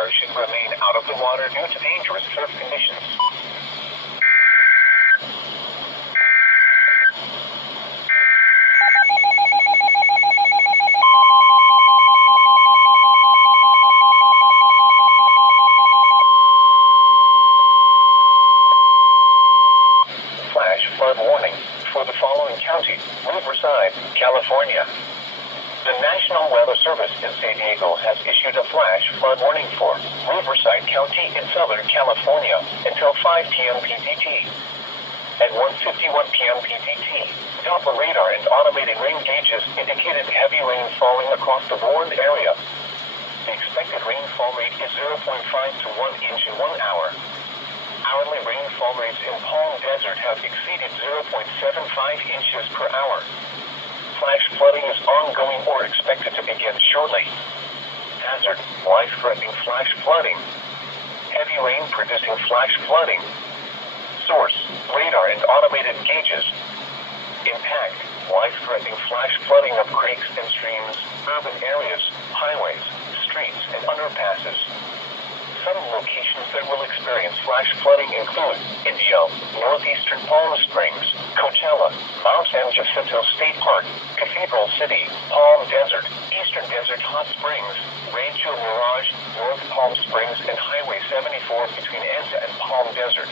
cars should remain out of the water due to dangerous surf conditions. Flash flood warning for the following county: Riverside, California. The National Weather Service in San Diego has issued a flash flood warning for Riverside County in Southern California until 5 p.m. PDT. At 1:51 p.m. PDT, Doppler radar and automated rain gauges indicated heavy rain falling across the warned area. The expected rainfall rate is 0.5 to 1 inch in 1 hour. Hourly rainfall rates in Palm Desert have exceeded 0.75 inches per hour. Flash flooding is ongoing or expected to begin shortly. Hazard: life-threatening flash flooding. Heavy rain producing flash flooding. Source: radar and automated gauges. Impact: life-threatening flash flooding of creeks and streams, urban areas, highways, streets, and underpasses. Some locations that will experience flash flooding include Indio, northeastern Palm Springs, Coachella, San Jacinto State Park, Cathedral City, Palm Desert, Eastern Desert Hot Springs, Rancho Mirage, North Palm Springs, and Highway 74 between Anza and Palm Desert.